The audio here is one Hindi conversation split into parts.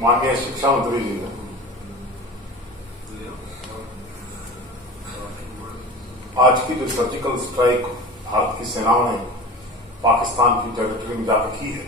माननीय शिक्षा मंत्री जी ने आज की जो सर्जिकल स्ट्राइक भारत की सेनाओं ने पाकिस्तान की टेरिटरी में जाकर की है,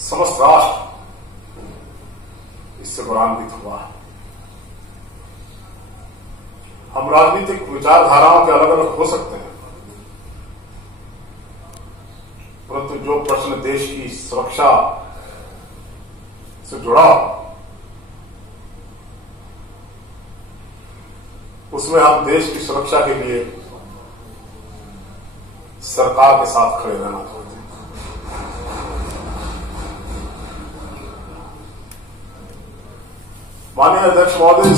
समस्त राष्ट्र इससे गौरवान्वित हुआ है। हम राजनीतिक विचारधाराओं के अलग अलग हो सकते हैं, परंतु जो प्रश्न देश की सुरक्षा से जुड़ा उसमें हम देश की सुरक्षा के लिए सरकार के साथ खड़े रहना चाहते हैं। माननीय अध्यक्ष महोदय,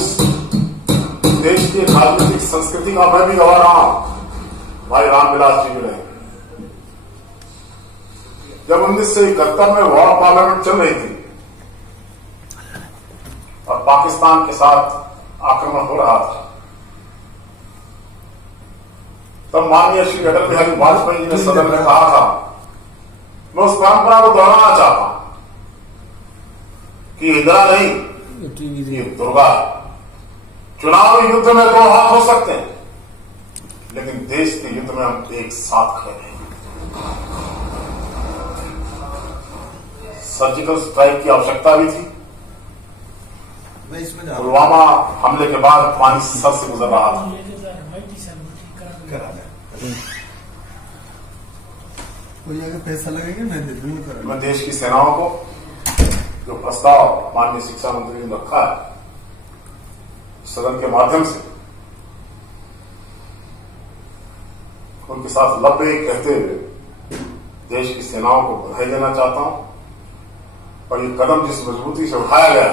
देश की राजनीतिक संस्कृति का मैं भी गवाह रहा हूं। भाई रामविलास जी भी रहे। जब 1971 में वॉर पार्लियामेंट चल रही थी और पाकिस्तान के साथ आक्रमण हो रहा था, तब माननीय श्री अटल बिहारी वाजपेयी जी ने सदन में कहा था, मैं उस परंपरा को दोहराना चाहता हूं कि इंदिरा नहीं, ये दुर्गा है। चुनावी युद्ध में दो हाथ हो सकते हैं, लेकिन देश के युद्ध में हम एक साथ खड़े हैं। सर्जिकल स्ट्राइक की आवश्यकता भी थी। पुलवामा हमले के बाद पानी सर से गुजर रहा था। पैसा लगेगा मैं देश की सेनाओं को जो प्रस्ताव माननीय शिक्षा मंत्री ने रखा है सदन के माध्यम से, उनके साथ लब्बे कहते हुए देश की सेनाओं को बधाई देना चाहता हूं। और ये कदम जिस मजबूती से उठाया गया,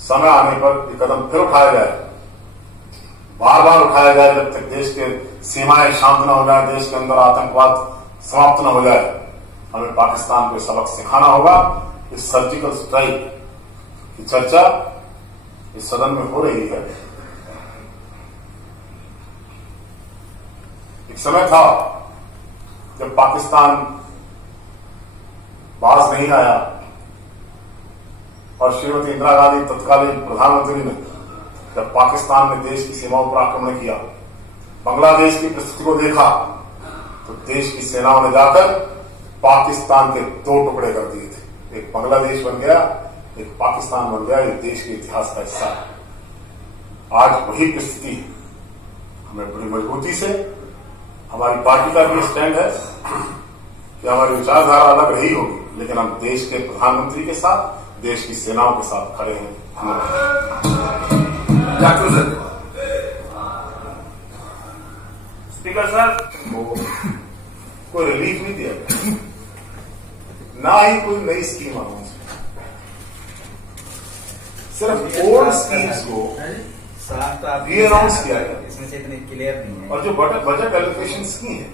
समय आने पर ये कदम फिर उठाया गया, बार बार उठाया गया, जब तक देश के सीमाएं शांत न हो जाए, देश के अंदर आतंकवाद समाप्त न हो जाए, हमें पाकिस्तान को सबक सिखाना होगा। इस सर्जिकल स्ट्राइक की चर्चा इस सदन में हो रही है। एक समय था जब पाकिस्तान बाज नहीं आया और श्रीमती इंदिरा गांधी तत्कालीन प्रधानमंत्री ने जब पाकिस्तान ने देश की सीमाओं पर आक्रमण किया, बांग्लादेश की परिस्थिति को देखा, तो देश की सेनाओं ने जाकर पाकिस्तान के दो टुकड़े कर दिए थे। एक बांग्लादेश बन गया, एक पाकिस्तान बन गया। ये देश के इतिहास का हिस्सा है। आज वही परिस्थिति है। हमें बड़ी मजबूती से, हमारी पार्टी का भी स्टैंड है कि हमारी विचारधारा अलग रही होगी, लेकिन हम देश के प्रधानमंत्री के साथ, देश की सेनाओं के साथ खड़े हैं। स्पीकर साहब, कोई रिलीफ नहीं दिया गया, ना ही कोई नई स्कीम आ, सिर्फ ओल्ड स्कीम्स को री अनाउंस किया गया। इसमें से इतनी क्लियर नहीं है। और जो बजट एलोकेशन की है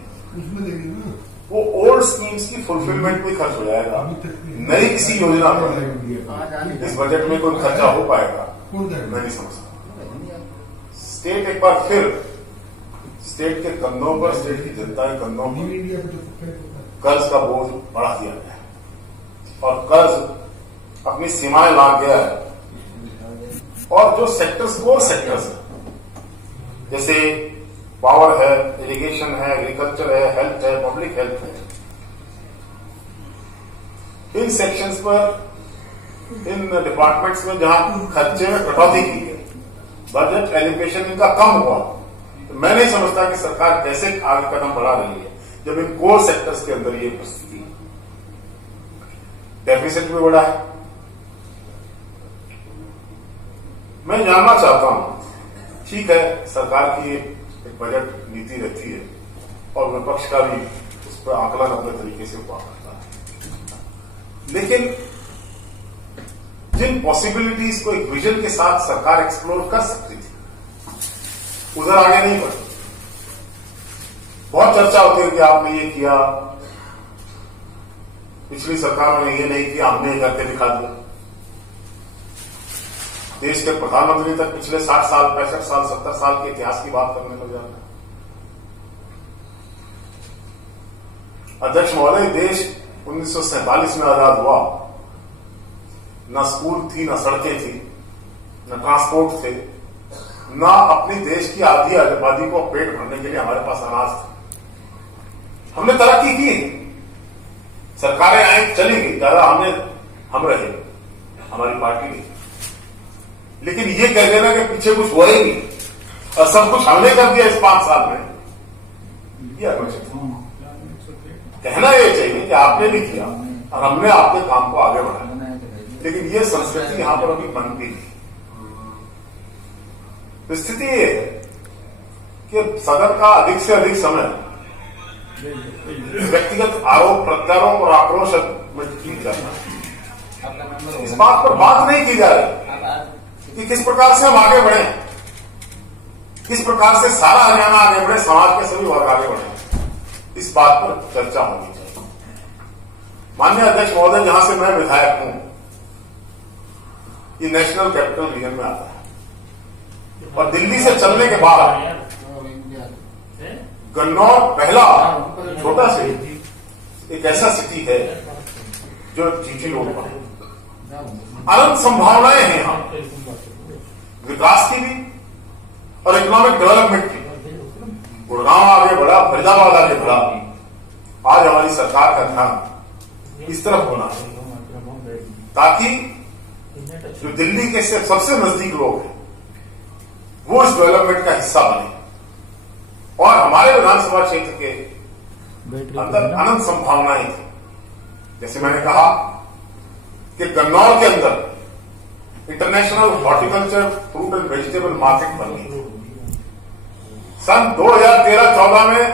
वो ओल्ड स्कीम्स की फुलफिलमेंट में खर्च हो जाएगा। नई किसी योजना पर इस बजट में कोई खर्चा हो पाएगा मैं नहीं समझता। स्टेट एक बार फिर, स्टेट के कंधों पर, स्टेट की जनता के कंधों पर कर्ज का बोझ बढ़ा दिया गया है और कर्ज अपनी सीमाएं लांघ गया है। और जो सेक्टर्स, कोर सेक्टर्स है, जैसे पावर है, इरिगेशन है, एग्रीकल्चर है, हेल्थ है, पब्लिक हेल्थ है, इन सेक्शंस पर, इन डिपार्टमेंट्स में जहां खर्चे में कटौती की है, बजट एलोकेशन इनका कम हुआ, तो मैं नहीं समझता कि सरकार कैसे आगे कदम बढ़ा रही है जब इन कोर सेक्टर्स के अंदर ये परिस्थिति है। डेफिसिट भी बढ़ा है। मैं जानना चाहता हूं, ठीक है सरकार की एक बजट नीति रहती है और विपक्ष का भी उस पर आकलन अपने तरीके से हुआ करता है, लेकिन जिन पॉसिबिलिटीज को एक विजन के साथ सरकार एक्सप्लोर कर सकती थी, उधर आगे नहीं बढ़ी। बहुत चर्चा होती है कि आपने ये किया, पिछली सरकारों ने ये नहीं किया, हमने ये करके दिखा दिया। देश के प्रधानमंत्री तक पिछले 60 साल, 65 साल, 70 साल के इतिहास की बात करने लग जाते हैं। अध्यक्ष महोदय, देश 1947 में आजाद हुआ, न स्कूल थी, न सड़कें थी, न ट्रांसपोर्ट थे, न अपनी देश की आधी आबादी को पेट भरने के लिए हमारे पास अनाज था। हमने तरक्की की, सरकारें आई चली गई, ज्यादा हम रहे, हमारी पार्टी नहीं। लेकिन ये कह देना कि पीछे कुछ हुआ ही नहीं और सब कुछ हमने कर दिया इस 5 साल में, ये कहना ये चाहिए कि आपने भी किया और हमने आपके काम को आगे बढ़ाया। लेकिन ये संस्कृति यहां पर अभी बनती नहीं। स्थिति ये है कि सदन का अधिक से अधिक समय व्यक्तिगत आरोप प्रत्यारोप और आक्रोश में की जाता है। इस बात पर बात नहीं की जा रही कि किस प्रकार से हम आगे बढ़े, किस प्रकार से सारा हरियाणा आगे बढ़े, समाज के सभी वर्ग आगे बढ़े। इस बात पर चर्चा होनी चाहिए। माननीय अध्यक्ष महोदय, जहां से मैं विधायक हूं, ये नेशनल कैपिटल रीजन में आता है और दिल्ली से चलने के बाद गन्नौर पहला छोटा सिटी, एक ऐसा सिटी है जो जीटी रोड पर है। अनंत संभावनाएं हैं यहां, विकास की भी और इकोनॉमिक डेवलपमेंट की। गुड़गांव आगे बढ़ा, फरीदाबाद आगे बढ़ा। आज हमारी सरकार का ध्यान इस तरफ होना है ताकि जो दिल्ली के सबसे नजदीक लोग हैं वो इस डेवलपमेंट का हिस्सा बने और हमारे विधानसभा क्षेत्र के अंदर अनंत संभावनाएं थी। जैसे मैंने कहा कि गन्नौर के अंदर international horticulture fruit and vegetable market बन गई। सन 2013-14 में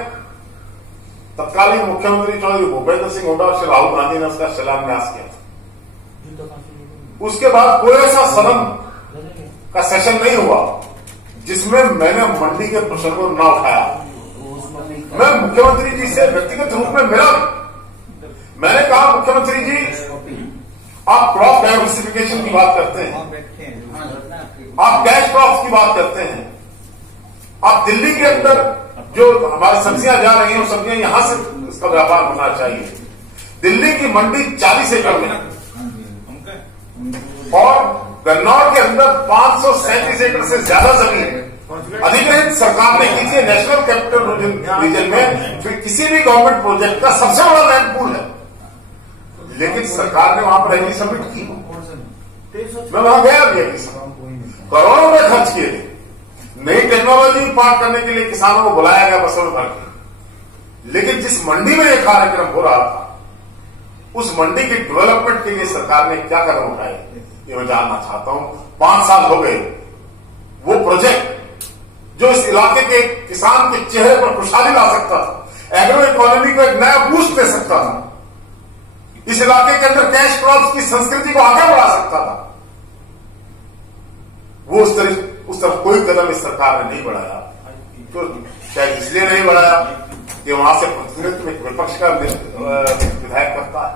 तत्कालीन मुख्यमंत्री चौधरी भूपेंद्र सिंह हुड्डा और श्री राहुल गांधी ने उसका शिलान्यास किया था। उसके बाद कोई ऐसा सदन का सेशन नहीं हुआ जिसमें मैंने मंडी के प्रश्न को न उठाया। मैं मुख्यमंत्री जी से व्यक्तिगत रूप में मिला, मैंने कहा मुख्यमंत्री जी, आप क्रॉप डाइवर्सिफिकेशन की बात करते हैं, आप कैश क्रॉप्स की बात करते हैं, आप दिल्ली के अंदर जो हमारी सब्जियां जा रही हैं वो सब्जियां यहां से इसका व्यापार होना चाहिए। दिल्ली की मंडी 40 एकड़ में और गन्नौर के अंदर 537 एकड़ से ज्यादा जमीन अधिग्रहित सरकार ने की थी। नेशनल कैपिटल रीजन में फिर किसी भी गवर्नमेंट प्रोजेक्ट का सबसे बड़ा लैंड पूल है, लेकिन सरकार ने वहां पर एग्री सबमिट की। मैं वहां गया भी, करोड़ों रुपए खर्च किए थे। नई टेक्नोलॉजी इम्पार्ट करने के लिए किसानों को बुलाया गया बसों में भर के। लेकिन जिस मंडी में यह कार्यक्रम हो रहा था, उस मंडी के डेवलपमेंट के लिए सरकार ने क्या कदम उठाए, ये मैं जानना चाहता हूं। 5 साल हो गए, वो प्रोजेक्ट जो इस इलाके के किसान के चेहरे पर खुशहाली ला सकता था, एग्रो इकोनॉमी को एक नया बूस्ट दे सकता था, इस इलाके के अंदर कैश क्रॉप्स की संस्कृति को आगे बढ़ा सकता था, वो उस तरफ कोई कदम इस सरकार ने नहीं बढ़ाया। तो शायद इसलिए नहीं बढ़ाया कि वहां से प्रतिनिधित्व विपक्ष का विधायक करता है।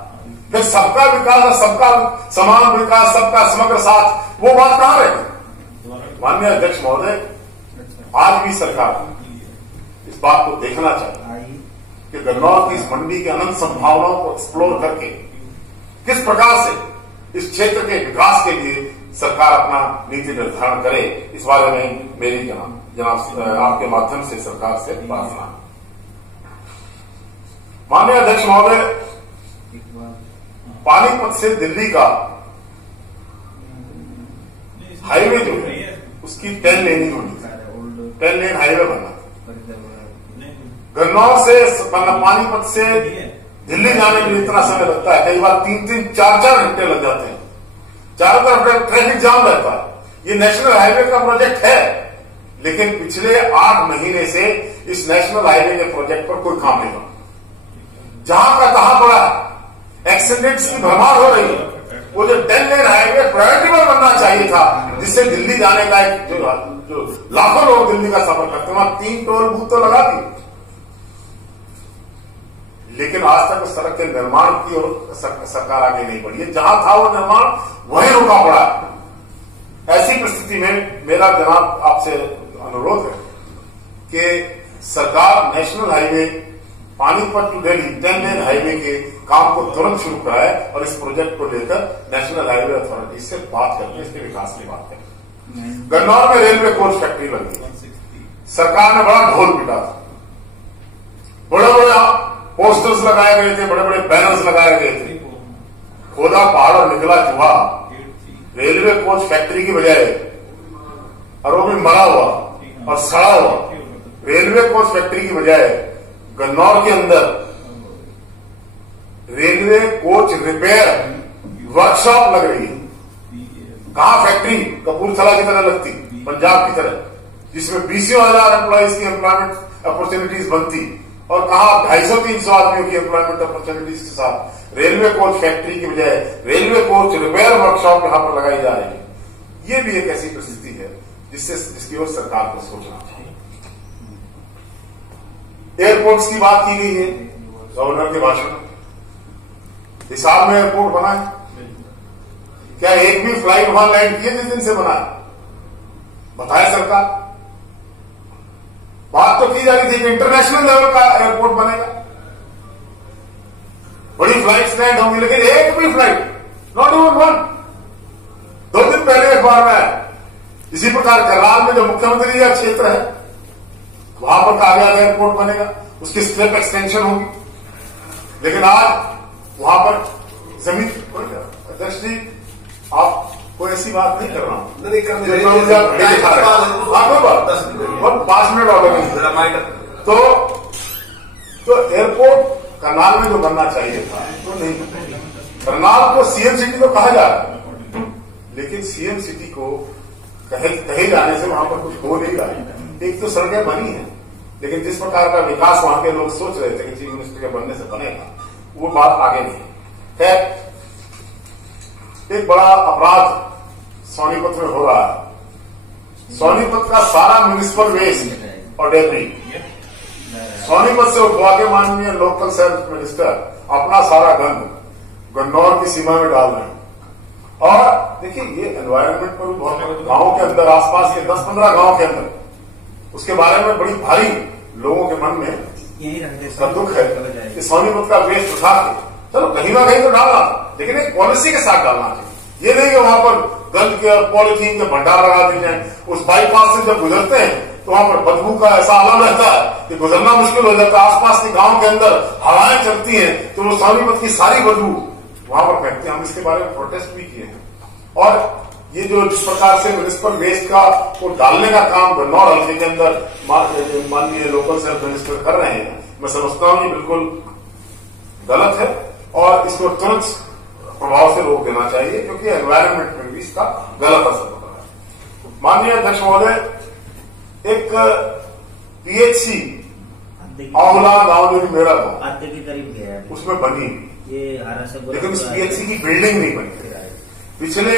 फिर सबका विकास और सबका समान विकास, सबका समग्र साथ, वो बात कहां रही? माननीय अध्यक्ष महोदय, आज भी सरकार इस बात को देखना चाहिए कि गन्नौर की इस मंडी के अनंत संभावनाओं को एक्सप्लोर करके किस प्रकार से इस क्षेत्र के विकास के लिए सरकार अपना नीति निर्धारण करे। इस बारे में मेरी जनाब आपके माध्यम से सरकार से प्रार्थना। माननीय अध्यक्ष महोदय, पानीपत से दिल्ली का हाईवे जो है उसकी 10 लेनिंग होनी चाहिए, 10 लेन हाईवे बनना। गन्नौर से पानीपत से दिल्ली जाने में इतना समय लगता है, कई बार 3-3, 4-4 घंटे लग जाते हैं, चारों तरफ ट्रैफिक जाम रहता है। ये नेशनल हाईवे का प्रोजेक्ट है, लेकिन पिछले 8 महीने से इस नेशनल हाईवे के प्रोजेक्ट पर कोई काम नहीं हुआ। जहां का तहां पड़ा है, एक्सीडेंट्स की भरमार हो रही है। वो जो 10 लेन हाईवे प्रायोरिटी बनना चाहिए था, जिससे दिल्ली जाने का एक जो लाखों लोग दिल्ली का सफर करते हैं, वहां 3 टोल बूथ तो लगा दी, लेकिन आज तक उस सड़क के निर्माण की ओर सरकार आगे नहीं बढ़ी है। जहां था वो निर्माण वहीं रुका पड़ा है। ऐसी परिस्थिति में मेरा जनाब आपसे अनुरोध है कि सरकार national highway Panipat to Delhi 10 lane highway के काम को तुरंत शुरू कराए और इस प्रोजेक्ट को लेकर नेशनल हाईवे अथॉरिटी से बात करके इसके विकास की बात करें। गन्नौर में रेलवे कोच फैक्ट्री लगी, सरकार ने बड़ा ढोल पिटा था, बड़े बड़े पोस्टर्स लगाए गए थे, बड़े बड़े बैनर्स लगाए गए थे, खोदा पहाड़ और निकला चूहा। रेलवे कोच फैक्ट्री की बजाय और वो भी मरा हुआ और सड़ा हुआ रेलवे कोच फैक्ट्री की बजाय गन्नौर के अंदर रेलवे कोच रिपेयर वर्कशॉप लग रही है। कहां फैक्ट्री? कपूरथला की तरह लगती, पंजाब की तरह, जिसमें 20,000 एम्प्लॉइज की एम्प्लॉयमेंट अपॉर्चुनिटीज बनती, और कहा 250-300 आदमियों की एम्प्लॉयमेंट अपॉर्चुनिटीज के साथ रेलवे कोच फैक्ट्री की बजाय रेलवे कोच रिपेयर वर्कशॉप यहां पर लगाई जा रही है। ये भी एक ऐसी परिस्थिति है जिसकी ओर सरकार को सोचना चाहिए। एयरपोर्ट्स की बात की गई है गवर्नर के भाषण में। हिसार में एयरपोर्ट बना है क्या? एक भी फ्लाइट वहां लैंड किए जिस दिन से बना है? बताए सरकार। बात तो की जा रही थी कि इंटरनेशनल लेवल का एयरपोर्ट बनेगा, बड़ी फ्लाइट्स लैंड होंगी, लेकिन एक भी फ्लाइट, नॉट इवन वन। 2 दिन पहले अखबार में आया इसी प्रकार करनाल में जो मुख्यमंत्री का क्षेत्र है वहां पर कहा गया एयरपोर्ट बनेगा, उसकी स्ट्रिप एक्सटेंशन होगी, लेकिन आज वहां पर जमीन। अध्यक्ष जी, आप कोई ऐसी बात नहीं कर रहा हूं, नहीं कर और 5 मिनट और तो एयरपोर्ट करनाल में जो बनना चाहिए था तो नहीं बना। करनाल को सीएम सिटी तो कहा जा रहा है, लेकिन सीएम सिटी को कहे जाने से वहां पर कुछ हो नहीं रहा। एक तो सड़कें बनी हैं, लेकिन जिस प्रकार का विकास वहां के लोग सोच रहे थे कि चीफ मिनिस्टर के बनने से बनेगा, वो बात आगे नहीं है। एक बड़ा अपराध सोनीपत में हो रहा है। सोनीपत का सारा म्यूनिसिपल वेस्ट और डेब्री सोनीपत से उठवा के माननीय लोकल सर्विस मिनिस्टर अपना सारा गंद गन्नौर की सीमा में डाल रहे हैं। और देखिए, ये एनवायरनमेंट पर भी बहुत, गांवों के अंदर, आसपास के 10-15 गांव के अंदर, उसके बारे में बड़ी भारी लोगों के मन में इसका दुख है कि सोनीपत का वेस्ट उठा के चलो कहीं ना कहीं तो डालना, लेकिन एक पॉलिसी के साथ डालना चाहिए। ये नहीं कि वहां पर गंद के पॉलिथीन के भंडार लगा दी जाए। उस बाईपास से जब गुजरते हैं तो वहां पर बदबू का ऐसा आलम रहता है कि गुजरना मुश्किल हो जाता है। आसपास के गांव के अंदर हवाएं चलती हैं तो वो सोनीपत की सारी बदबू वहां पर फेंकते हैं। हम इसके बारे में प्रोटेस्ट भी किए हैं। और ये जो जिस प्रकार से म्यूनिसिपल वेस्ट का को डालने का काम गन्नौर हल्के के अंदर माननीय लोकल सेल्फ मिनिस्टर कर रहे हैं, मैं समझता हूं ये बिल्कुल गलत है और इसको तुरंत प्रभाव से रोक देना चाहिए, क्योंकि एनवायरनमेंट में भी इसका गलत असर होता है। माननीय अध्यक्ष महोदय, एक पीएचसी आंवला गांव में मेरा था, के करीब गया, उसमें बनी लेकिन उस पीएचसी की बिल्डिंग नहीं बनी। पिछले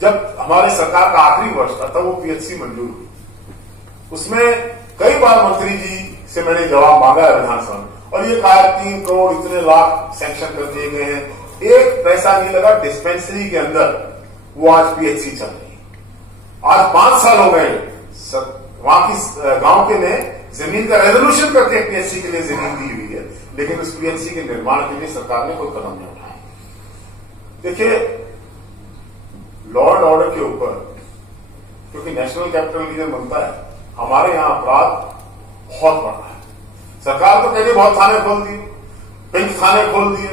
जब हमारे सरकार का आखिरी वर्ष था तब वो पीएचसी मंजूर हुई। उसमें कई बार मंत्री जी से मैंने जवाब मांगा है विधानसभा में, और ये कहा 3 करोड़ इतने लाख सैंक्शन कर दिए गए हैं, एक पैसा नहीं लगा डिस्पेंसरी के अंदर। वो आज पीएचसी चल रही है। आज 5 साल हो गए वहां की गांव के ने जमीन का रेजोल्यूशन करके पीएचसी के लिए जमीन दी हुई है, लेकिन उस पीएचसी के निर्माण के लिए सरकार ने कोई कदम नहीं उठाया। देखिए, लॉ एंड ऑर्डर के ऊपर क्योंकि नेशनल कैपिटल रीजन बनता है, हमारे यहां अपराध बहुत बढ़ रहा है। सरकार तो कहती बहुत थाने खोल दिए, पिंक थाने खोल दिए,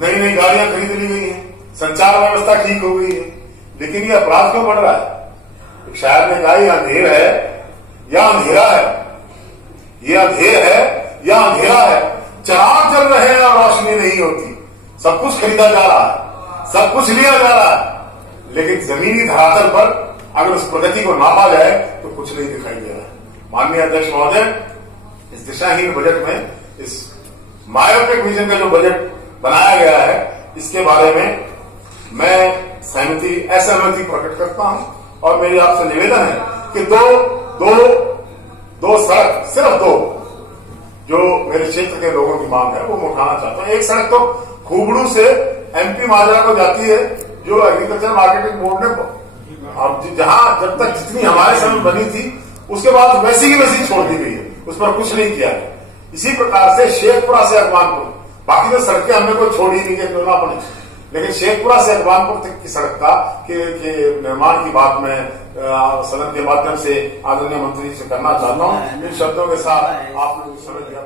नई नई गाड़ियां खरीद ली गई हैं, संचार व्यवस्था ठीक हो गई है, लेकिन ये अपराध क्यों बढ़ रहा है? एक शायर ने कहा, यह अंधेर है या अंधेरा है, ये अंधेर है या अंधेरा है, चिराग जल रहे हैं और रोशनी नहीं होती। सब कुछ खरीदा जा रहा है, सब कुछ लिया जा रहा है, लेकिन जमीनी धरातल पर अगर उस प्रगति को नापा जाए तो कुछ नहीं दिखाई दे रहा है। माननीय अध्यक्ष महोदय, इस दिशाहीन बजट में, इस मायोपिक विजन का जो बजट बनाया गया है, इसके बारे में मैं असहमति प्रकट करता हूं। और मेरी आपसे निवेदन है कि दो सड़क, सिर्फ 2 जो मेरे क्षेत्र के लोगों की मांग है वो मैं उठाना चाहता हूं। एक सड़क तो खूबड़ू से एमपी माजरा को जाती है, जो एग्रीकल्चर मार्केटिंग बोर्ड ने जहां जब तक जितनी हमारे समय बनी थी उसके बाद वैसी की वैसी छोड़ दी गई है, उस पर कुछ नहीं किया है। इसी प्रकार से शेखपुरा से अकबानपुर, बाकी तो सड़कें हमने कोई छोड़ी नहीं है क्यों ना अपनी, लेकिन शेखपुरा से अकबानपुर तक की सड़क का के निर्माण की बात मैं सदन के माध्यम से आदरणीय मंत्री से करना चाहता हूँ। इन शब्दों के साथ आप लोग समझ गया।